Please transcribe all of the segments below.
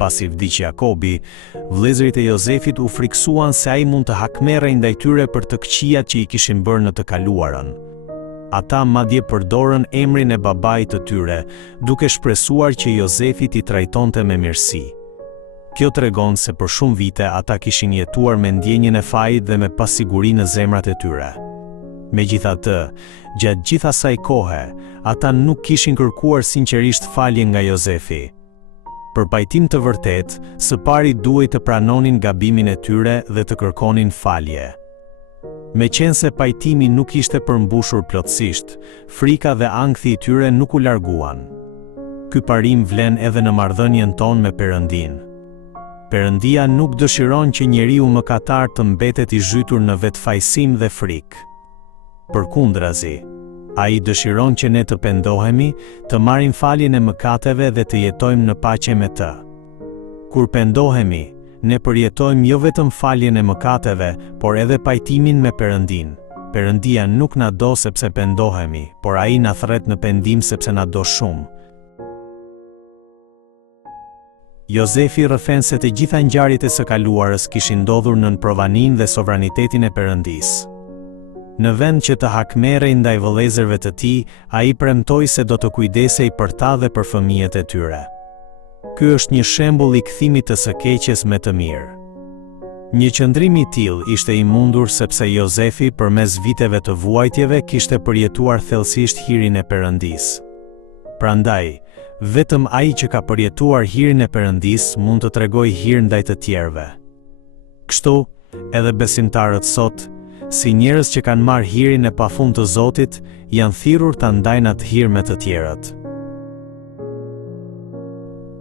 pasi vdiq Jakobi, vëllezërit e Jozefit u friksuan se ai mund të hakmerrej ndaj tyre për të këqijat që i kishin bërë në të kaluarën. Ata madje përdorën emrin e babait të tyre, duke shpresuar që Jozefi t'i trajtonte me mirësi. Kjo tregon se për shumë vite ata kishin jetuar me ndjenjën e fajit dhe me pasiguri në zemrat e tyre. Megjithatë, gjatë gjithë asaj kohe, ata nuk kishin kërkuar sinqerisht falje nga Jozefi. Për pajtim të vërtet, së pari duhej të pranonin gabimin e tyre dhe të kërkonin falje. Meqense pajtimi nuk ishte përmbushur plotësisht, frika dhe ankthi i tyre nuk u larguan. Ky parim vlen edhe në marrëdhënien tonë me Perëndin. Perëndia nuk dëshiron që njeriu mëkatar të mbetet i zhytur në vetfajsim dhe frikë. Përkundrazi, ai dëshiron që ne të pendohemi, të marrim faljen e mëkateve dhe të jetojmë në paqe me të. Kur pendohemi, ne përjetojmë jo vetëm faljen e mëkateve, por edhe pajtimin me Perëndin. Perëndia nuk na do sepse pendohemi, por ai na thret në pendim sepse na do shumë. Jozefi rrëfen se të gjitha ngjarjet e së kaluarës kishin ndodhur nën provaninë dhe sovranitetin e Perëndisë. Në vend që të hakmerrej ndaj vëllezërve të tij, ai premtoi se do të kujdesej për ta dhe për fëmijët e tyre. Ky është një shembull i kthimit të së keqes me të mirë. Një qëndrim i tillë ishte i mundur sepse Jozefi përmes viteve të vuajtjeve kishte përjetuar thellësisht hirin e Perëndisë. Prandaj, vetëm ai që ka përjetuar hirin e Perëndisë mund të tregojë hir ndaj të tjerëve. Kështu, edhe besimtarët sot, si njerëz që kanë marrë hirin e pafund të Zotit, janë thirrur ta ndajnë atë hir me të tjerët.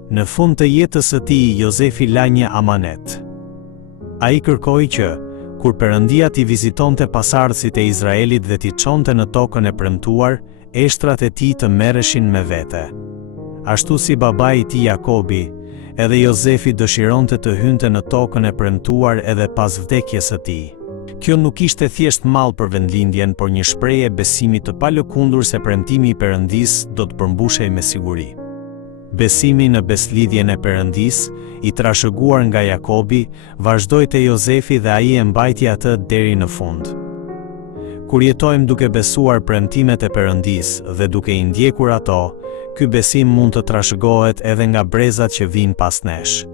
Në fund të jetës së tij, Jozefi la një amanet. Ai kërkoi që, kur Perëndia t'i vizitonte pasardhësit e Izraelit dhe t'i çonte në tokën e premtuar, eshtrat e tij të merreshin me vete. Ashtu si babai i tij Jakobi, edhe Jozefi dëshironte të hynte në tokën e premtuar edhe pas vdekjes së tij. Kjo nuk ishte thjesht mall për vendlindjen, por një shprehje besimi të palëkundur se premtimi i Perëndisë do të përmbushej me siguri. Besimi në beslidhjen e Perëndisë, i trashëguar nga Jakobi, vazhdoi te Jozefi dhe ai e mbajti atë deri në fund. Kur jetojmë duke besuar premtimet e Perëndisë dhe duke i ndjekur ato, ky besim mund të trashëgohet edhe nga brezat që vijnë pas nesh.